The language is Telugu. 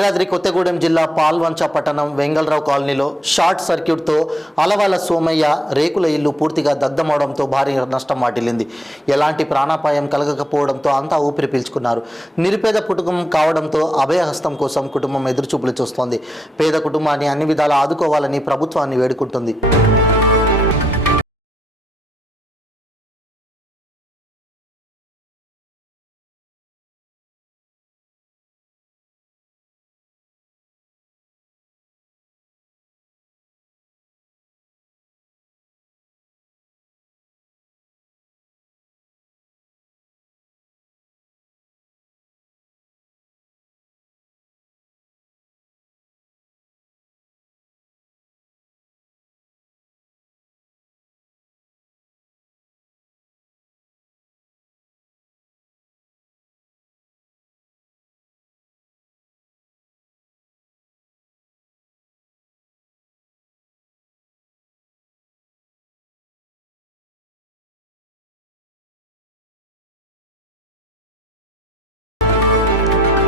భద్రాద్రి కొత్తగూడెం జిల్లా పాల్వంచ పట్టణం వెంగళరావు కాలనీలో షార్ట్ సర్క్యూట్తో అలవాల సోమయ్య రేకుల ఇల్లు పూర్తిగా దగ్ధమవడంతో భారీ నష్టం వాటిల్లింది. ఎలాంటి ప్రాణాపాయం కలగకపోవడంతో అంతా ఊపిరి పీల్చుకున్నారు. నిరుపేద కుటుంబం కావడంతో అభయహస్తం కోసం కుటుంబం ఎదురుచూపులు చూస్తోంది. పేద కుటుంబాన్ని అన్ని విధాలా ఆదుకోవాలని ప్రభుత్వాన్ని వేడుకుంటుంది.